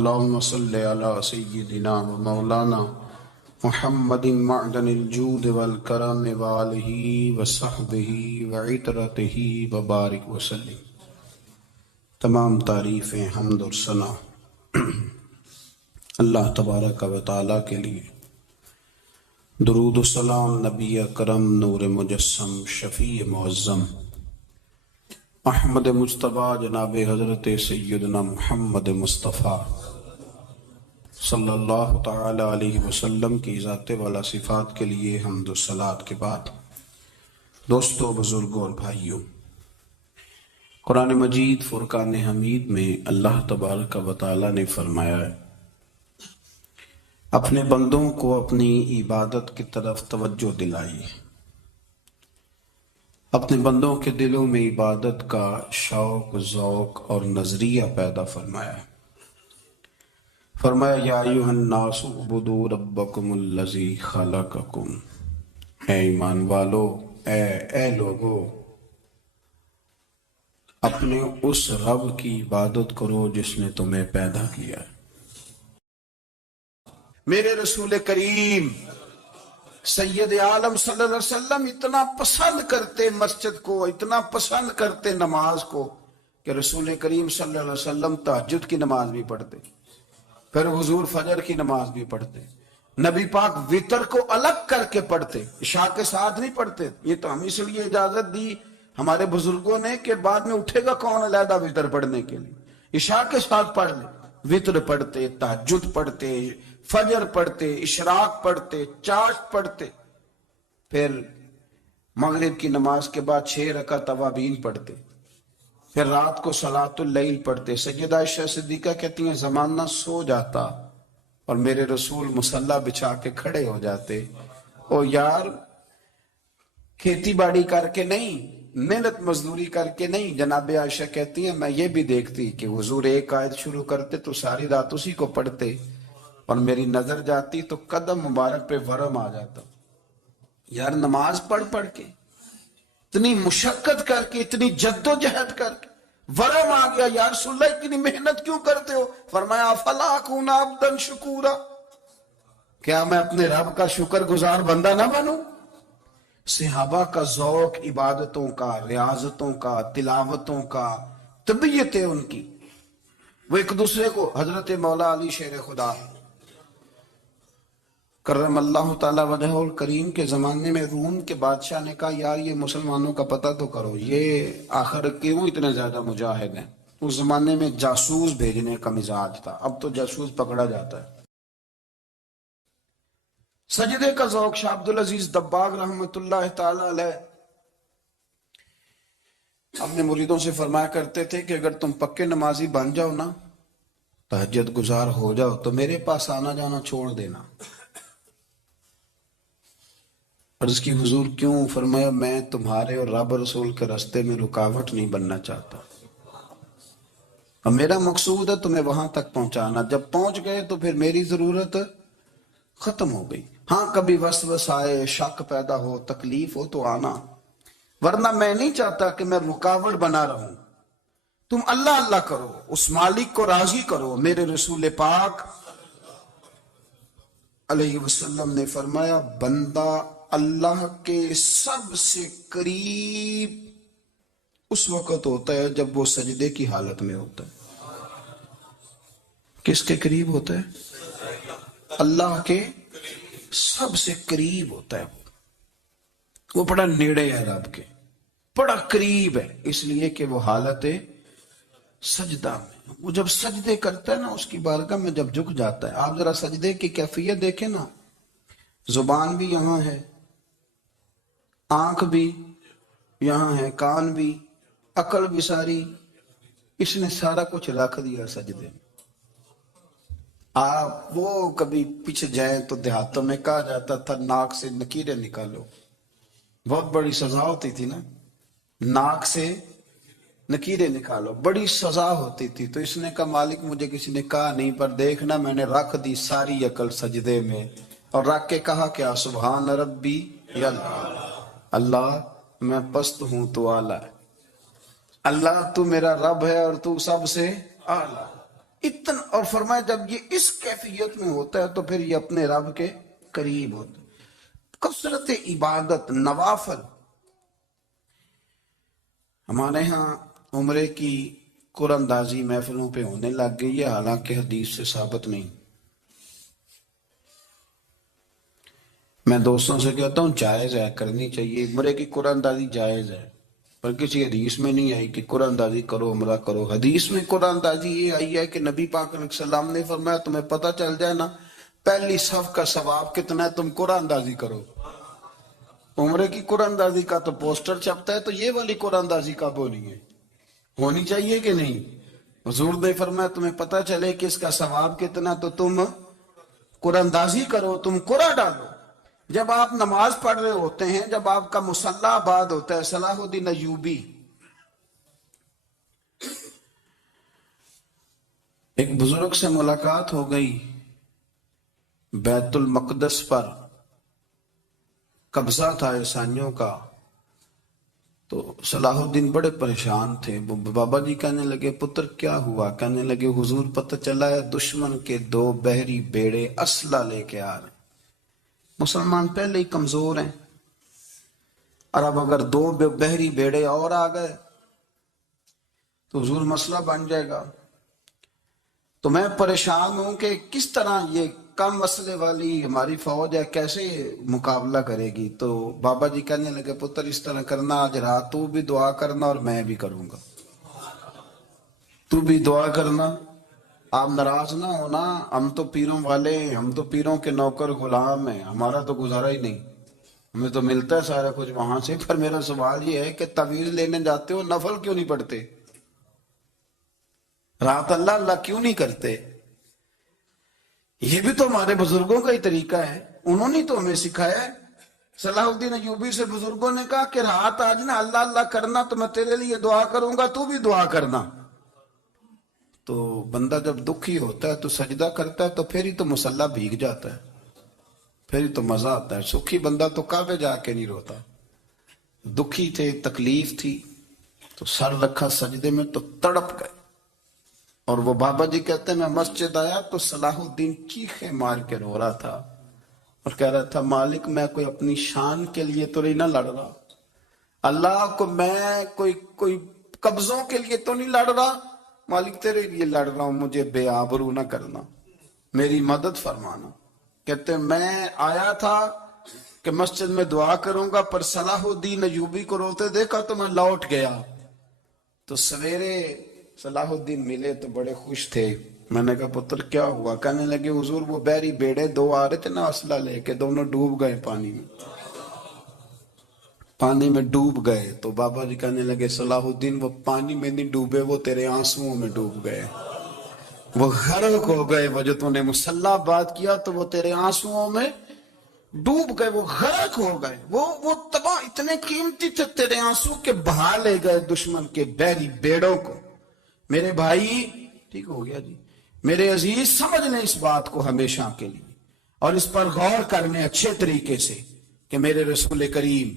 اللهم صل على سيدنا ومولانا محمد معدن الجود والکرم وآلہ وصحبہ وعطرتہ وبارک وسلم۔ تمام تعریفیں حمد اور ثنا اللہ تبارک و تعالیٰ کے لیے۔ درود و سلام نبی اکرم نور مجسم شفیع معظم احمد مجتبیٰ جناب حضرت سیدنا محمد مصطفیٰ صلی اللہ تعالی علیہ وسلم کی ذات والا صفات کے لیے حمد و صلات کے بعد، دوستو، بزرگوں اور بھائیوں، قرآن مجید فرقان حمید میں اللہ تبارک و تعالی نے فرمایا ہے اپنے بندوں کو اپنی عبادت کی طرف توجہ دلائیے، اپنے بندوں کے دلوں میں عبادت کا شوق، ذوق اور نظریہ پیدا فرمایا ہے۔ فرمایا یا ایھا الناس اعبدوا ربکم الذی خلقکم، اے ایمان والو، اے لوگو، اپنے اس رب کی عبادت کرو جس نے تمہیں پیدا کیا ہے۔ میرے رسول کریم سید عالم صلی اللہ علیہ وسلم اتنا پسند کرتے مسجد کو، اتنا پسند کرتے نماز کو کہ رسول کریم صلی اللہ علیہ وسلم تہجد کی نماز بھی پڑھتے، پھر حضور فجر کی نماز بھی پڑھتے، نبی پاک وتر کو الگ کر کے پڑھتے، عشاء کے ساتھ نہیں پڑھتے۔ یہ تو ہم اس لیے اجازت دی ہمارے بزرگوں نے کہ بعد میں اٹھے گا کون علیحدہ وتر پڑھنے کے لیے، عشاء کے ساتھ پڑھ لے۔ وتر پڑھتے، تہجد پڑھتے، فجر پڑھتے، اشراق پڑھتے، چاشت پڑھتے، پھر مغرب کی نماز کے بعد 6 رکعت اوابین پڑھتے، پھر رات کو صلاۃ اللیل پڑھتے۔ سیدہ عائشہ صدیقہ کہتی ہیں زمانہ سو جاتا اور میرے رسول مصلی بچھا کے کھڑے ہو جاتے۔ او یار، کھیتی باڑی کر کے نہیں، محنت مزدوری کر کے نہیں۔ جناب عائشہ کہتی ہیں میں یہ بھی دیکھتی کہ حضور ایک آیت شروع کرتے تو ساری رات اسی کو پڑھتے، اور میری نظر جاتی تو قدم مبارک پہ ورم آ جاتا۔ یار، نماز پڑھ پڑھ کے، اتنی مشقت کر کے، اتنی جد و جہد کر کے ورم آ گیا، یا رسول اللہ اتنی محنت کیوں کرتے ہو؟ فرمایا افلا اکون عبدا شکورا، کیا میں اپنے رب کا شکر گزار بندہ نہ بنوں؟ صحابہ کا ذوق عبادتوں کا، ریاضتوں کا، تلاوتوں کا، طبیعت ہے ان کی، وہ ایک دوسرے کو، حضرت مولا علی شیر خدا کرم اللہ تعالی وجہہ الکریم کے زمانے میں روم کے بادشاہ نے کہا یار یہ مسلمانوں کا پتہ تو کرو، یہ آخر کیوں اتنے زیادہ مجاہد ہیں۔ اس زمانے میں جاسوس بھیجنے کا مزاج تھا، اب تو جاسوس پکڑا جاتا ہے۔ سجدے کا ذوق شاہ عبدالعزیز دباغ رحمۃ اللہ تعالی علیہ اپنے مریدوں سے فرمایا کرتے تھے کہ اگر تم پکے نمازی بن جاؤ نا، تہجد گزار ہو جاؤ، تو میرے پاس آنا جانا چھوڑ دینا۔ عرض کی حضور کیوں؟ فرمایا میں تمہارے اور رب رسول کے راستے میں رکاوٹ نہیں بننا چاہتا، اور میرا مقصود ہے تمہیں وہاں تک پہنچانا۔ جب پہنچ گئے تو پھر میری ضرورت ختم ہو گئی۔ ہاں کبھی وسوس آئے، شک پیدا ہو، تکلیف ہو تو آنا، ورنہ میں نہیں چاہتا کہ میں رکاوٹ بنا رہوں۔ تم اللہ اللہ کرو، اس مالک کو راضی کرو۔ میرے رسول پاک علیہ وسلم نے فرمایا بندہ اللہ کے سب سے قریب اس وقت ہوتا ہے جب وہ سجدے کی حالت میں ہوتا ہے۔ کس کے قریب ہوتا ہے؟ اللہ کے سب سے قریب ہوتا ہے۔ وہ بڑا نیڑے ہے رب کے، بڑا قریب ہے، اس لیے کہ وہ حالت سجدہ میں، وہ جب سجدے کرتا ہے نا، اس کی بارگاہ میں جب جھک جاتا ہے۔ آپ ذرا سجدے کی کیفیت دیکھیں نا، زبان بھی یہاں ہے، آنکھ بھی یہاں ہے، کان بھی، عقل بھی ساری، اس نے سارا کچھ رکھ دیا سجدے میں۔ آپ وہ کبھی پیچھے جائیں تو دیہاتوں میں کہا جاتا تھا ناک سے نکیریں نکالو، بہت بڑی سزا ہوتی تھی نا، ناک سے نکیریں نکالو، بڑی سزا ہوتی تھی۔ تو اس نے کہا مالک مجھے کسی نے کہا نہیں، پر دیکھنا میں نے رکھ دی ساری عقل سجدے میں، اور رکھ کے کہا کیا؟ سبحان ربی اللہ، اللہ میں پست ہوں تو اعلیٰ ہے، اللہ تو میرا رب ہے اور تو سب سے اعلیٰ۔ اتنا، اور فرمایا جب یہ اس کیفیت میں ہوتا ہے تو پھر یہ اپنے رب کے قریب ہوتا ہے۔ کثرت عبادت، نوافل۔ ہمارے ہاں عمرے کی قرآن اندازی محفلوں پہ ہونے لگ گئی ہے، حالانکہ حدیث سے ثابت نہیں۔ میں دوستوں سے کہتا ہوں جائز ہے، کرنی چاہیے، عمرے کی قرآن اندازی جائز ہے، پر کسی حدیث میں نہیں آئی کہ قرآن اندازی کرو عمرہ کرو۔ حدیث میں قرآن اندازی یہ آئی ہے کہ نبی پاک علیہ السلام نے فرمایا تمہیں پتہ چل جائے نا پہلی صف کا ثواب کتنا ہے، تم قرآن اندازی کرو۔ عمرے کی قرآن اندازی کا تو پوسٹر چھپتا ہے، تو یہ والی قرآن اندازی کب ہونی ہے؟ ہونی چاہیے کہ نہیں؟ حضور نے فرمایا تمہیں پتہ چلے کہ اس کا ثواب کتنا تو تم قرآن اندازی کرو، تم قرآن ڈالو۔ جب آپ نماز پڑھ رہے ہوتے ہیں، جب آپ کا مصلی آباد ہوتا ہے، صلاح الدین ایوبی ایک بزرگ سے ملاقات ہو گئی، بیت المقدس پر قبضہ تھا عیسائیوں کا، تو صلاح الدین بڑے پریشان تھے۔ بابا جی کہنے لگے پتر کیا ہوا؟ کہنے لگے حضور پتہ چلا ہے دشمن کے 2 بحری بیڑے اسلحہ لے کے آ رہے، مسلمان پہلے ہی کمزور ہیں، اور اب اگر 2 بحری بیڑے اور آ گئے تو حضور مسئلہ بن جائے گا۔ تو میں پریشان ہوں کہ کس طرح یہ کم مسئلے والی ہماری فوج ہے کیسے مقابلہ کرے گی۔ تو بابا جی کہنے لگے پتر اس طرح کرنا، آج رات تو بھی دعا کرنا اور میں بھی کروں گا، تو بھی دعا کرنا، آپ ناراض نہ ہونا، ہم تو پیروں والے ہیں، ہم تو پیروں کے نوکر غلام ہیں، ہمارا تو گزارا ہی نہیں، ہمیں تو ملتا ہے سارا کچھ وہاں سے۔ پر میرا سوال یہ ہے کہ تعویذ لینے جاتے ہو نفل کیوں نہیں پڑھتے؟ رات اللہ اللہ کیوں نہیں کرتے؟ یہ بھی تو ہمارے بزرگوں کا ہی طریقہ ہے، انہوں نے تو ہمیں سکھایا ہے۔ صلاح الدین ایوبی سے بزرگوں نے کہا کہ رات آج نا اللہ اللہ کرنا، تو میں تیرے لیے دعا کروں گا، تو بھی دعا کرنا۔ تو بندہ جب دکھی ہوتا ہے تو سجدہ کرتا ہے، تو پھر ہی تو مصلی بھیگ جاتا ہے، پھر ہی تو مزہ آتا ہے۔ سکھی بندہ تو کعبے جا کے نہیں روتا، دکھی تھے، تکلیف تھی، تو سر رکھا سجدے میں تو تڑپ گئے۔ اور وہ بابا جی کہتے ہیں میں مسجد آیا تو صلاح الدین چیخیں مار کے رو رہا تھا اور کہہ رہا تھا مالک میں کوئی اپنی شان کے لیے تو نہیں نہ لڑ رہا، اللہ کو میں کوئی قبضوں کے لیے تو نہیں لڑ رہا، مالک تیرے لیے لڑ رہا ہوں، مجھے بے آبرو نہ کرنا، میری مدد فرمانا۔ کہتے ہیں میں آیا تھا کہ مسجد میں دعا کروں گا، پر صلاح الدین ایوبی کو روتے دیکھا تو میں لوٹ گیا۔ تو سویرے صلاح الدین ملے تو بڑے خوش تھے۔ میں نے کہا پتر کیا ہوا؟ کہنے لگے حضور وہ بحری بیڑے 2 آ رہے تھے نا اسلحہ لے کے، دونوں ڈوب گئے پانی میں ڈوب گئے۔ تو بابا جی کہنے لگے صلاح الدین وہ پانی میں نہیں ڈوبے، وہ تیرے آنسوؤں میں ڈوب گئے، وہ غرق ہو گئے، وہ جو تو نے مصلی بات کیا تو وہ تیرے آنسوؤں میں ڈوب گئے، وہ غرق ہو گئے، وہ تباہ، اتنے قیمتی تھے تیرے آنسو کے بہا لے گئے دشمن کے بحری بیڑوں کو۔ میرے بھائی ٹھیک ہو گیا جی، میرے عزیز سمجھ لیں اس بات کو ہمیشہ کے لیے، اور اس پر غور کرنے اچھے طریقے سے کہ میرے رسول کریم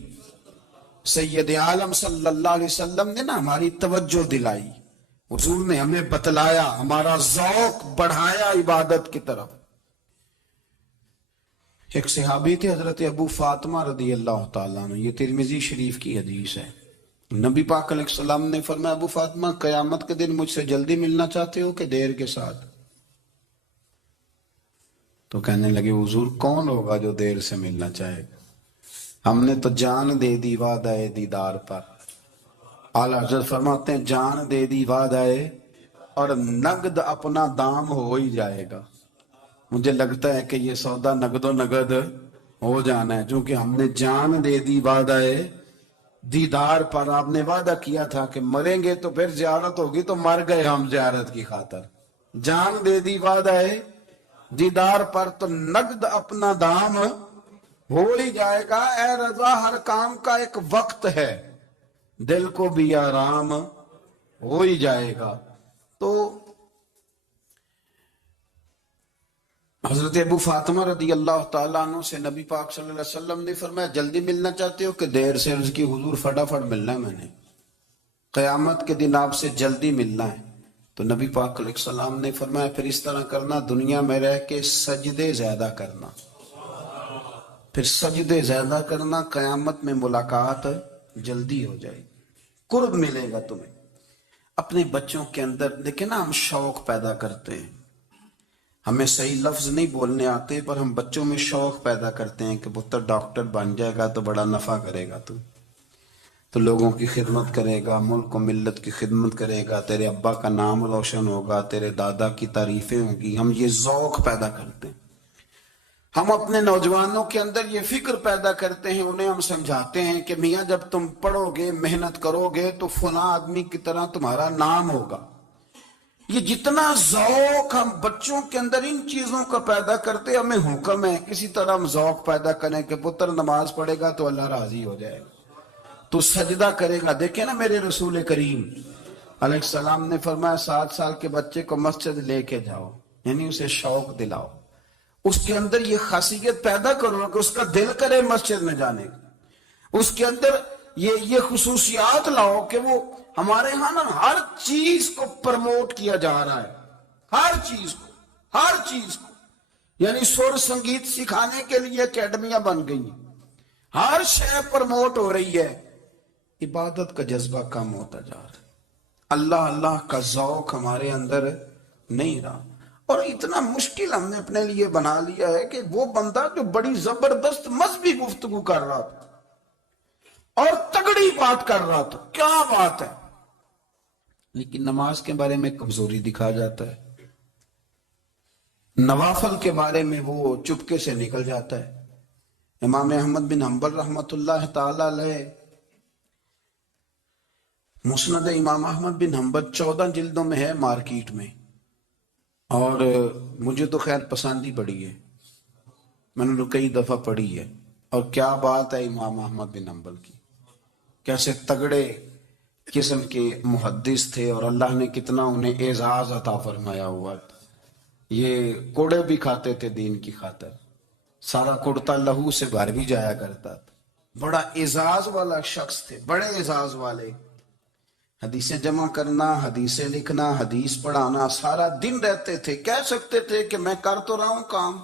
سید عالم صلی اللہ علیہ وسلم نے نا ہماری توجہ دلائی، حضور نے ہمیں بتلایا، ہمارا ذوق بڑھایا عبادت کی طرف۔ ایک صحابی تھے حضرت ابو فاطمہ رضی اللہ تعالیٰ عنہ، یہ ترمذی شریف کی حدیث ہے۔ نبی پاک علیہ السلام نے فرمایا ابو فاطمہ قیامت کے دن مجھ سے جلدی ملنا چاہتے ہو کہ دیر کے ساتھ؟ تو کہنے لگے حضور کون ہوگا جو دیر سے ملنا چاہے، ہم نے تو جان دے دی وعدہ دیدار پر۔ اعلیٰ حضرت فرماتے ہیں جان دے دی وعدہ اور نقد اپنا دام ہو ہی جائے گا۔ مجھے لگتا ہے کہ یہ سودا نقد و نقد ہو جانا ہے، چونکہ ہم نے جان دے دی وعدہ دیدار پر۔ آپ نے وعدہ کیا تھا کہ مریں گے تو پھر زیارت ہوگی، تو مر گئے ہم زیارت کی خاطر۔ جان دے دی وعدہ دیدار پر تو نقد اپنا دام ہو ہی جائے گا۔ اے رضا ہر کام کا ایک وقت ہے، دل کو بھی آرام ہو ہی جائے گا۔ تو حضرت ابو فاطمہ رضی اللہ تعالیٰ عنہ سے نبی پاک صلی اللہ علیہ وسلم نے فرمایا جلدی ملنا چاہتے ہو کہ دیر سے؟ عرض کی حضور فٹافٹ ملنا ہے، میں نے قیامت کے دن آپ سے جلدی ملنا ہے۔ تو نبی پاک علیہ السلام نے فرمایا پھر اس طرح کرنا، دنیا میں رہ کے سجدے زیادہ کرنا، پھر سجدے زیادہ کرنا، قیامت میں ملاقات جلدی ہو جائے گی، قرب ملے گا تمہیں۔ اپنے بچوں کے اندر دیکھیں نا، ہم شوق پیدا کرتے ہیں، ہمیں صحیح لفظ نہیں بولنے آتے پر ہم بچوں میں شوق پیدا کرتے ہیں کہ پتر ڈاکٹر بن جائے گا تو بڑا نفع کرے گا، تو لوگوں کی خدمت کرے گا، ملک و ملت کی خدمت کرے گا، تیرے ابا کا نام روشن ہوگا، تیرے دادا کی تعریفیں ہوں گی۔ ہم یہ ذوق پیدا کرتے ہیں، ہم اپنے نوجوانوں کے اندر یہ فکر پیدا کرتے ہیں، انہیں ہم سمجھاتے ہیں کہ میاں جب تم پڑھو گے، محنت کرو گے تو فلاں آدمی کی طرح تمہارا نام ہوگا۔ یہ جتنا ذوق ہم بچوں کے اندر ان چیزوں کا پیدا کرتے، ہمیں حکم ہے کسی طرح ہم ذوق پیدا کریں کہ پتر نماز پڑھے گا تو اللہ راضی ہو جائے گا، تو سجدہ کرے گا۔ دیکھیں نا میرے رسول کریم علیہ السلام نے فرمایا 7 سال کے بچے کو مسجد لے کے جاؤ، یعنی اسے شوق دلاؤ، اس کے اندر یہ خاصیت پیدا کرو کہ اس کا دل کرے مسجد میں جانے کا، اس کے اندر یہ خصوصیات لاؤ کہ وہ ہمارے ہاں نا ہر چیز کو پرموٹ کیا جا رہا ہے، ہر چیز کو، یعنی سر سنگیت سکھانے کے لیے اکیڈمیاں بن گئی ہیں، ہر شے پرموٹ ہو رہی ہے، عبادت کا جذبہ کم ہوتا جا رہا ہے، اللہ کا ذوق ہمارے اندر نہیں رہا۔ اور اتنا مشکل ہم نے اپنے لیے بنا لیا ہے کہ وہ بندہ جو بڑی زبردست مذہبی گفتگو کر رہا تھا اور تگڑی بات کر رہا تھا، کیا بات ہے، لیکن نماز کے بارے میں کمزوری دکھا جاتا ہے، نوافل کے بارے میں وہ چپکے سے نکل جاتا ہے۔ امام احمد بن حنبل رحمۃ اللہ تعالی علیہ، مسند امام احمد بن حنبل 14 جلدوں میں ہے مارکیٹ میں، اور مجھے تو خیر پسند ہی پڑی ہے، میں نے تو کئی دفعہ پڑھی ہے، اور کیا بات ہے امام احمد بن حنبل کی، کیسے تگڑے قسم کے محدث تھے، اور اللہ نے کتنا انہیں اعزاز عطا فرمایا ہوا تھا۔ یہ کوڑے بھی کھاتے تھے دین کی خاطر، سارا کرتا لہو سے بھر بھی جایا کرتا تھا، بڑا اعزاز والا شخص تھے، بڑے اعزاز والے، حدیثیں جمع کرنا، حدیثیں لکھنا، حدیث پڑھانا، سارا دن رہتے تھے، کہہ سکتے تھے کہ میں کر تو رہا ہوں کام،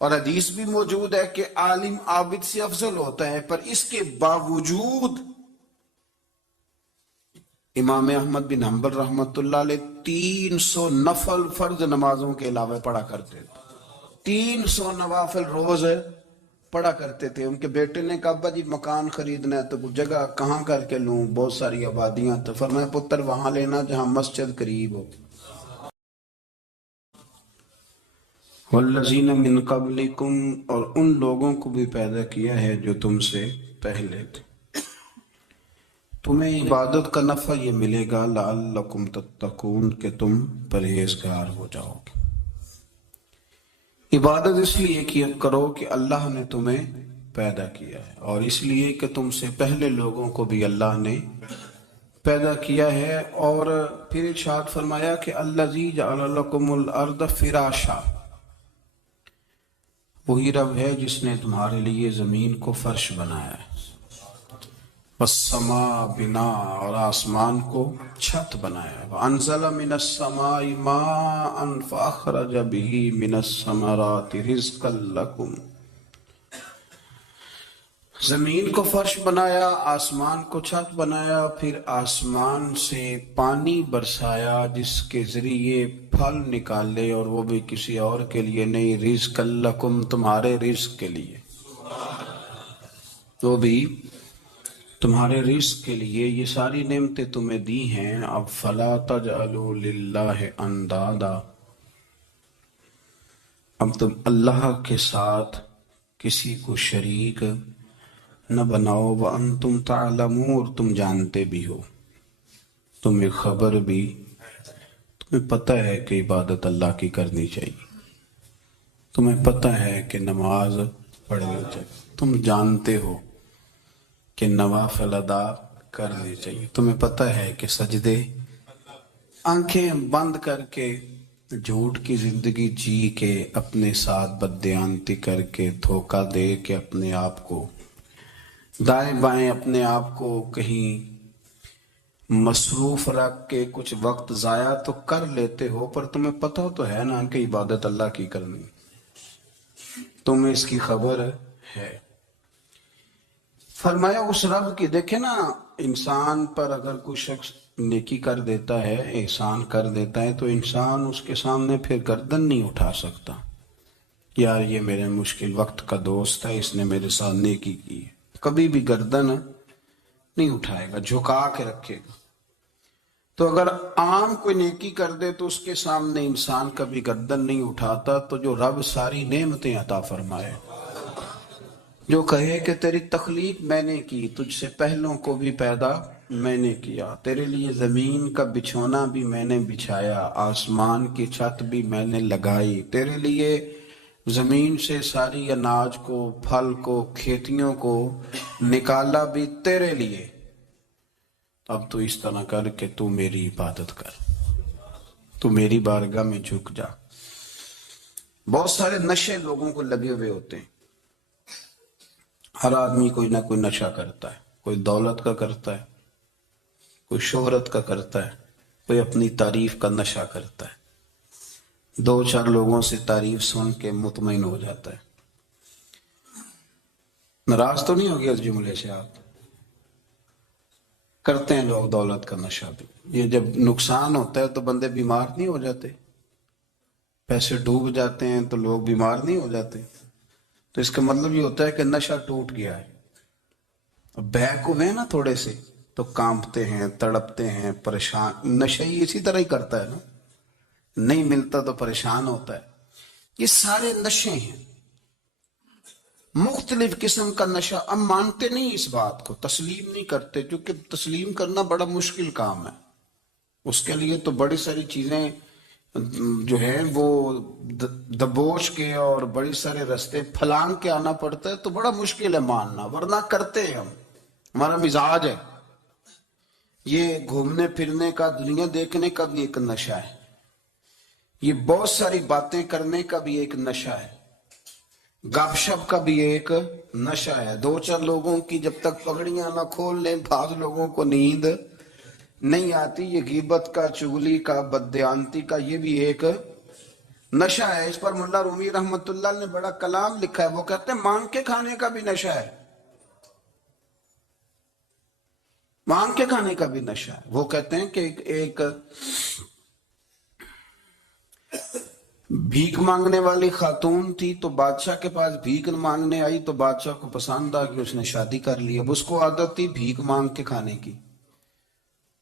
اور حدیث بھی موجود ہے کہ عالم عابد سے افضل ہوتا ہے، پر اس کے باوجود امام احمد بن حنبل رحمۃ اللہ علیہ 300 نفل فرض نمازوں کے علاوہ پڑھا کرتے تھے، 300 نوافل روز پڑھا کرتے تھے۔ ان کے بیٹے نے کہا ابا جی مکان خریدنا ہے تو جگہ کہاں کر کے لوں، بہت ساری آبادیاں، تو فرمایا پتر وہاں لینا جہاں مسجد قریب ہو۔ والذین من قبلکم، اور ان لوگوں کو بھی پیدا کیا ہے جو تم سے پہلے تھے، تمہیں عبادت کا نفع یہ ملے گا لعلکم تتقون، کہ تم پرہیزگار ہو جاؤ گے۔ عبادت اس لیے کیا کرو کہ اللہ نے تمہیں پیدا کیا ہے، اور اس لیے کہ تم سے پہلے لوگوں کو بھی اللہ نے پیدا کیا ہے۔ اور پھر ارشاد فرمایا کہ الذی جعل لکم الارض فراشا، وہی رب ہے جس نے تمہارے لیے زمین کو فرش بنایا ہے، والسماء بنا، اور آسمان کو چھت بنایا ہے، وانزل من السماء ماء فاخرج به من الثمرات رزقا لکم، زمین کو فرش بنایا، آسمان کو چھت بنایا، پھر آسمان سے پانی برسایا جس کے ذریعے پھل نکالے، اور وہ بھی کسی اور کے لیے نہیں، رزقا لکم، تمہارے رزق کے لیے، وہ بھی تمہارے رزق کے لیے، یہ ساری نعمتیں تمہیں دی ہیں۔ اب فلا تجعلوا للہ اندادا، اب تم اللہ کے ساتھ کسی کو شریک نہ بناؤ، وانتم تعلمون، اور تم جانتے بھی ہو، تمہیں خبر بھی، تمہیں پتہ ہے کہ عبادت اللہ کی کرنی چاہیے، تمہیں پتہ ہے کہ نماز پڑھنی چاہیے، تم جانتے ہو کہ نوافل ادا کرنے چاہیے، تمہیں پتہ ہے کہ سجدے آنکھیں بند کر کے جھوٹ کی زندگی جی کے، اپنے ساتھ بددیانتی کر کے، دھوکہ دے کے اپنے آپ کو دائیں بائیں، اپنے آپ کو کہیں مصروف رکھ کے کچھ وقت ضائع تو کر لیتے ہو، پر تمہیں پتہ تو ہے نا کہ عبادت اللہ کی کرنی، تمہیں اس کی خبر ہے۔ فرمایا اس رب کی، دیکھیں نا، انسان پر اگر کوئی شخص نیکی کر دیتا ہے، احسان کر دیتا ہے، تو انسان اس کے سامنے پھر گردن نہیں اٹھا سکتا، یار یہ میرے مشکل وقت کا دوست ہے، اس نے میرے ساتھ نیکی کی ہے، کبھی بھی گردن نہیں اٹھائے گا، جھکا کے رکھے گا۔ تو اگر عام کوئی نیکی کر دے تو اس کے سامنے انسان کبھی گردن نہیں اٹھاتا، تو جو رب ساری نعمتیں عطا فرمائے، جو کہے کہ تیری تخلیق میں نے کی، تجھ سے پہلوں کو بھی پیدا میں نے کیا، تیرے لیے زمین کا بچھونا بھی میں نے بچھایا، آسمان کی چھت بھی میں نے لگائی، تیرے لیے زمین سے ساری اناج کو، پھل کو، کھیتیوں کو نکالا بھی تیرے لیے، اب تو اس طرح کر کہ تو میری عبادت کر، تو میری بارگاہ میں جھک جا۔ بہت سارے نشے لوگوں کو لگے ہوئے ہوتے ہیں، ہر آدمی کوئی نہ کوئی نشہ کرتا ہے، کوئی دولت کا کرتا ہے، کوئی شہرت کا کرتا ہے، کوئی اپنی تعریف کا نشہ کرتا ہے، دو چار لوگوں سے تعریف سن کے مطمئن ہو جاتا ہے۔ ناراض تو نہیں ہو گیا اس جملے سے آپ؟ کرتے ہیں لوگ دولت کا نشہ بھی، یہ جب نقصان ہوتا ہے تو بندے بیمار نہیں ہو جاتے، پیسے ڈوب جاتے ہیں تو لوگ بیمار نہیں ہو جاتے، تو اس کا مطلب یہ ہوتا ہے کہ نشہ ٹوٹ گیا ہے۔ اب بیک ہوئے نا تھوڑے سے تو کانپتے ہیں، تڑپتے ہیں، پریشان، نشہ ہی اسی طرح ہی کرتا ہے نا، نہیں ملتا تو پریشان ہوتا ہے۔ یہ سارے نشے ہیں، مختلف قسم کا نشہ۔ ہم مانتے نہیں اس بات کو، تسلیم نہیں کرتے، کیونکہ تسلیم کرنا بڑا مشکل کام ہے، اس کے لیے تو بڑی ساری چیزیں جو ہیں وہ دبوچ کے اور بڑی سارے رستے پھلانگ کے آنا پڑتا ہے، تو بڑا مشکل ہے ماننا، ورنہ کرتے ہیں ہم، ہمارا مزاج ہے۔ یہ گھومنے پھرنے کا، دنیا دیکھنے کا بھی ایک نشہ ہے، یہ بہت ساری باتیں کرنے کا بھی ایک نشہ ہے، گپ شپ کا بھی ایک نشہ ہے۔ دو چار لوگوں کی جب تک پگڑیاں نہ کھول لیں، بعض لوگوں کو نیند نہیں آتی، یہ غیبت کا، چغلی کا، بددیانتی کا، یہ بھی ایک نشہ ہے۔ اس پر ملا رومی رحمت اللہ نے بڑا کلام لکھا ہے، وہ کہتے ہیں مانگ کے کھانے کا بھی نشہ ہے، مانگ کے کھانے کا بھی نشہ ہے۔ وہ کہتے ہیں کہ ایک بھیک مانگنے والی خاتون تھی، تو بادشاہ کے پاس بھیک مانگنے آئی، تو بادشاہ کو پسند آ کہ اس نے شادی کر لی۔ اب اس کو عادت تھی بھیک مانگ کے کھانے کی،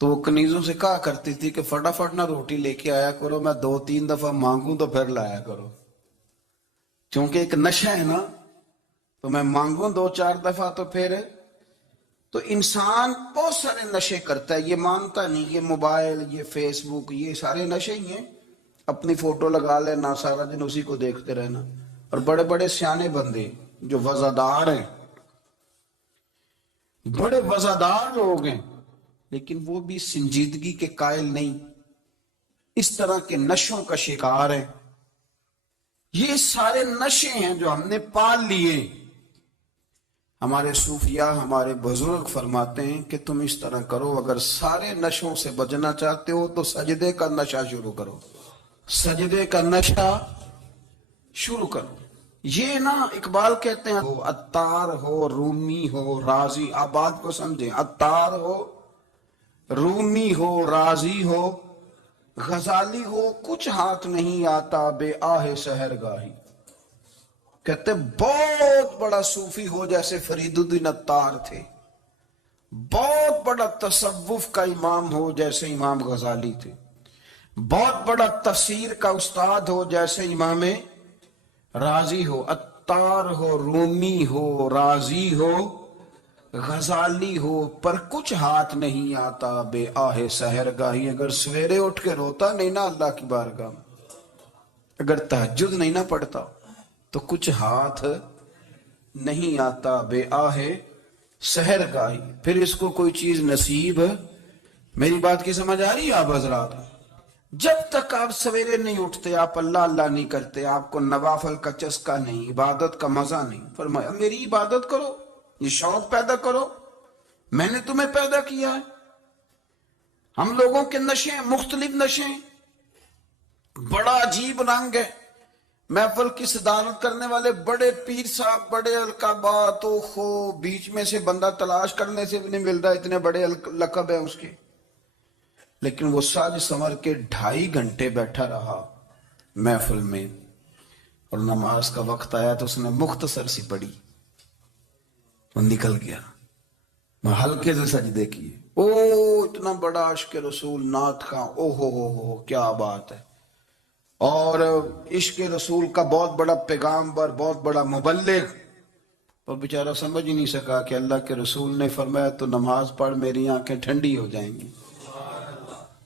تو وہ کنیزوں سے کہا کرتی تھی کہ فٹافٹ نہ روٹی لے کے آیا کرو، میں 2-3 دفعہ مانگوں تو پھر لایا کرو، چونکہ ایک نشہ ہے نا، تو میں مانگوں 2-4 دفعہ تو پھر۔ تو انسان بہت سارے نشے کرتا ہے، یہ مانتا نہیں، یہ موبائل، یہ فیس بک، یہ سارے نشے ہی ہیں۔ اپنی فوٹو لگا لینا، سارا دن اسی کو دیکھتے رہنا، اور بڑے بڑے سیانے بندے جو وزادار ہیں، بڑے وزادار لوگ ہیں، لیکن وہ بھی سنجیدگی کے قائل نہیں، اس طرح کے نشوں کا شکار ہیں۔ یہ سارے نشے ہیں جو ہم نے پال لیے۔ ہمارے صوفیاء، ہمارے بزرگ فرماتے ہیں کہ تم اس طرح کرو، اگر سارے نشوں سے بچنا چاہتے ہو تو سجدے کا نشہ شروع کرو، سجدے کا نشہ شروع کرو۔ یہ نا اقبال کہتے ہیں، عطار ہو، رومی ہو، رازی، آپ بات کو سمجھیں، عطار ہو، رومی ہو، رازی ہو، غزالی ہو، کچھ ہاتھ نہیں آتا بے آہ سحر گاہی۔ کہتے بہت بڑا صوفی ہو جیسے فرید الدین عطار تھے، بہت بڑا تصوف کا امام ہو جیسے امام غزالی تھے، بہت بڑا تفسیر کا استاد ہو جیسے امام رازی ہو، عطار ہو، رومی ہو، رازی ہو، غزالی ہو، پر کچھ ہاتھ نہیں آتا بے آہ سحر گاہی۔ اگر سویرے اٹھ کے روتا نہیں نا اللہ کی بارگاہ میں، اگر تہجد نہیں نہ پڑھتا، تو کچھ ہاتھ نہیں آتا بے آہ سحر گاہی، پھر اس کو کوئی چیز نصیب۔ میری بات کی سمجھ آ رہی ہے آپ حضرات؟ جب تک آپ سویرے نہیں اٹھتے، آپ اللہ اللہ نہیں کرتے، آپ کو نوافل کا چسکا نہیں، عبادت کا مزہ نہیں، فرمایا میری عبادت کرو، یہ شوق پیدا کرو، میں نے تمہیں پیدا کیا ہے۔ ہم لوگوں کے نشے ہیں، مختلف نشے ہیں، بڑا عجیب رنگ ہے۔ محفل کی صدارت کرنے والے بڑے پیر صاحب، بڑے القابات، بیچ میں سے بندہ تلاش کرنے سے بھی نہیں مل رہا، اتنے بڑے لقب ہیں اس کے، لیکن وہ ساج سنور کے 2.5 گھنٹے بیٹھا رہا محفل میں، اور نماز کا وقت آیا تو اس نے مختصر سی پڑھی، وہ نکل گیا، میں ہلکے سے سجدے کیے۔ او اتنا بڑا عشق رسول، نعت خواں، او ہو کیا بات ہے، اور عشق رسول کا بہت بڑا پیغامبر، بہت بڑا مبلغ، اور بیچارہ سمجھ ہی نہیں سکا کہ اللہ کے رسول نے فرمایا تو نماز پڑھ میری آنکھیں ٹھنڈی ہو جائیں گی۔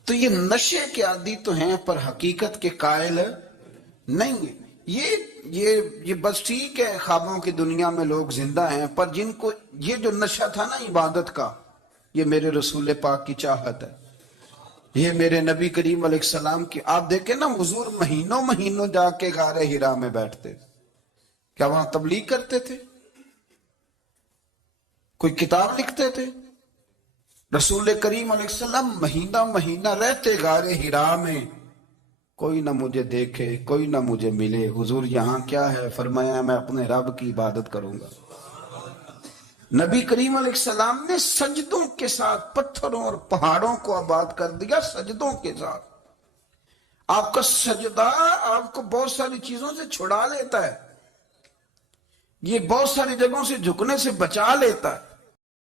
تو یہ نشے کے عادی تو ہیں پر حقیقت کے قائل نہیں ہیں۔ یہ بس ٹھیک ہے، خوابوں کی دنیا میں لوگ زندہ ہیں، پر جن کو یہ جو نشہ تھا نا عبادت کا، یہ میرے رسول پاک کی چاہت ہے، یہ میرے نبی کریم علیہ السلام کی۔ آپ دیکھیں نا حضور مہینوں جا کے غار حرا میں بیٹھتے، کیا وہاں تبلیغ کرتے تھے؟ کوئی کتاب لکھتے تھے؟ رسول کریم علیہ السلام مہینہ رہتے غار حرا میں، کوئی نہ مجھے دیکھے، کوئی نہ مجھے ملے، حضور یہاں کیا ہے؟ فرمایا میں اپنے رب کی عبادت کروں گا۔ نبی کریم علیہ السلام نے سجدوں کے ساتھ پتھروں اور پہاڑوں کو آباد کر دیا، سجدوں کے ساتھ۔ آپ کا سجدہ آپ کو بہت ساری چیزوں سے چھڑا لیتا ہے، یہ بہت ساری جگہوں سے جھکنے سے بچا لیتا ہے۔